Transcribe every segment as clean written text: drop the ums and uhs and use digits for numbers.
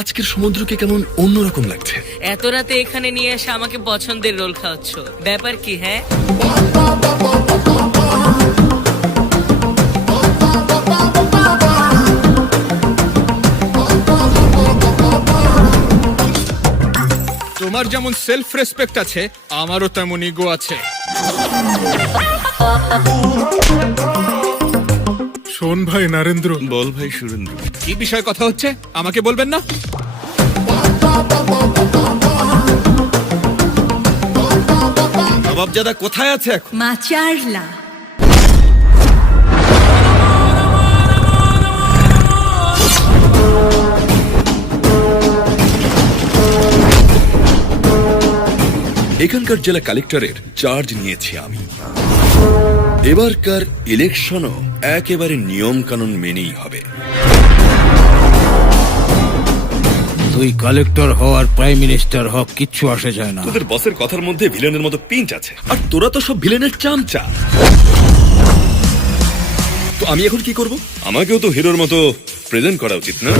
আজকের সমুদ্রকে কেমন অন্যরকম লাগছে। এত রাতে এখানে নিয়ে এসে আমাকে পছন্দের রোল খাওয়াচ্ছ, ব্যাপার কি? হ্যাঁ, তোমার যেমন সেলফ রেসপেক্ট আছে, আমারও তেমন ইগো আছে। শোন ভাই নরেন্দ্র। বল ভাই সুরেন্দ্র। কি বিষয়ে কথা হচ্ছে আমাকে বলবেন না? নবাবজাদা কোথায় আছে এখন? মাচারলা। এখানকার জেলা কালেক্টরের চার্জ নিয়েছি আমি। এবারকার ইলেকশনও একেবারে নিয়ম কানুন মেনেই হবে। তুই কালেক্টর হওয়ার প্রাইম মিনিস্টার হক কিচ্ছু আসে যায় না। তোদের বসের কথার মধ্যে ভিলেনের মতো পিঞ্চ আছে, আর তোরা তো সব ভিলেনের চামচা। তো আমি এখন কি করব? আমাকেও তো হিরোর মতো প্রেজেন্ট করা উচিত না?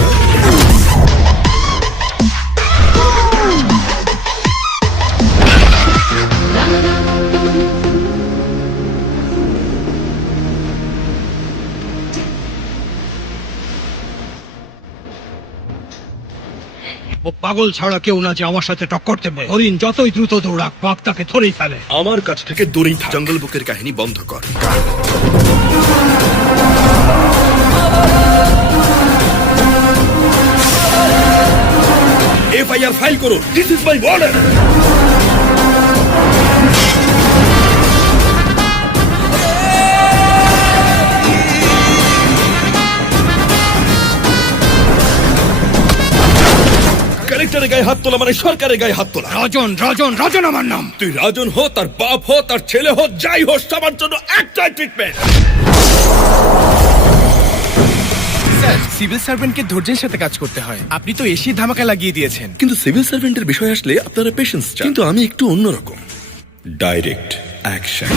ও পাগল ছাড়া কেউ না যে আমার সাথে টক্কর দেবে। হরিণ যতই দ্রুত দৌড়াক, বাঘ তাকে ধরেই ফেলে। আমার কাছ থেকে দূরেই থাক। জঙ্গল বুকের কাহিনী বন্ধ কর। এফআইআর ফাইল করুন। This is my order. কালেক্টরের গায়ে হাত তোলা মানে সরকারের গায়ে হাত তোলা। রাজন রাজন রাজন আমার নাম। তুই রাজন হো, তার বাপ হো, তার ছেলে হো, যাই হোক, সবার জন্য একটাই ট্রিটমেন্ট। স্যার, সিভিল সার্ভেন্টকে ধৈর্যের সাথে কাজ করতে হয়। আপনি তো এসি ধামাকা লাগিয়ে দিয়েছেন। কিন্তু সিভিল সার্ভেন্টের বিষয় আসলে আপনারা পেশেন্স চান, কিন্তু আমি একটু অন্যরকম। Direct action.